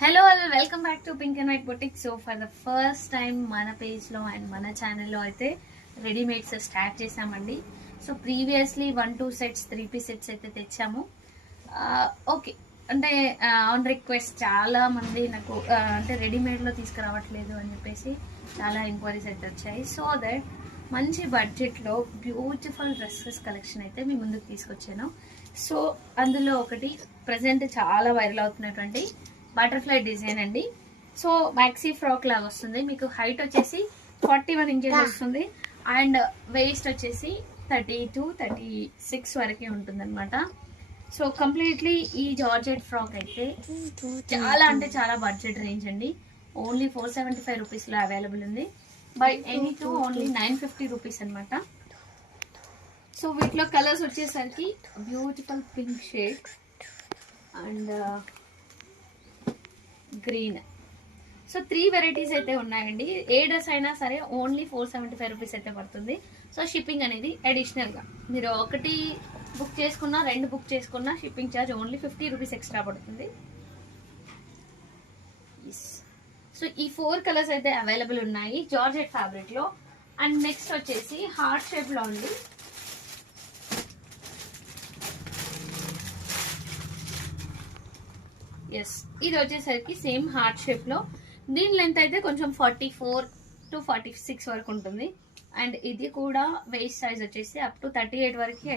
Hello all, welcome back to Pink and White Boutique. So for the first time మన page లో and మన ఛానల్లో అయితే readymades start చేసామండి. So previously 1-2 sets 3 piece sets అయితే తెచ్చాము. ఓకే అంటే ఆన్ రిక్వెస్ట్ చాలా మంది నాకు అంటే రెడీమేడ్లో తీసుకురావట్లేదు అని చెప్పేసి చాలా ఎంక్వైరీస్ అయితే వచ్చాయి. సో దట్ మంచి బడ్జెట్లో బ్యూటిఫుల్ డ్రెస్సెస్ కలెక్షన్ అయితే మీ ముందుకు తీసుకొచ్చాను. సో అందులో ఒకటి ప్రజెంట్ చాలా వైరల్ అవుతున్నటువంటి బటర్ఫ్లై డిజైన్ అండి. సో మ్యాక్సీ ఫ్రాక్ లాగా వస్తుంది. మీకు హైట్ వచ్చేసి 41 ఇంచెస్ వస్తుంది అండ్ వెయిస్ట్ వచ్చేసి 32-36 వరకే ఉంటుంది అనమాట. సో కంప్లీట్లీ ఈ జార్జెట్ ఫ్రాక్ అయితే చాలా అంటే చాలా బడ్జెట్ రేంజ్ అండి. ఓన్లీ 475 రూపీస్లో అవైలబుల్ ఉంది. By any two only 950 rupees అనమాట. సో వీటిలో కలర్స్ వచ్చేసరికి beautiful pink shade and green. So 3 varieties అయితే ఉన్నాయండి. ఏ డ్రెస్ అయినా సరే ఓన్లీ 475 రూపీస్ అయితే పడుతుంది. సో షిప్పింగ్ అనేది అడిషనల్గా మీరు ఒకటి బుక్ చేసుకున్నా 2 బుక్ చేసుకున్నా shipping charge only 50 rupees extra పడుతుంది. సో ఈ 4 కలర్స్ అయితే అవైలబుల్ ఉన్నాయి జార్జెట్ ఫ్యాబ్రిక్లో. అండ్ నెక్స్ట్ వచ్చేసి హార్ట్ షేప్లో ఉంది. ఎస్, ఇది వచ్చేసరికి సేమ్ హార్ట్ షేప్ లో. దీని లెంత్ అయితే కొంచెం 44-46 వరకు ఉంటుంది. అండ్ ఇది కూడా వెయిస్ట్ సైజ్ వచ్చేసి అప్ టు 38 వరకు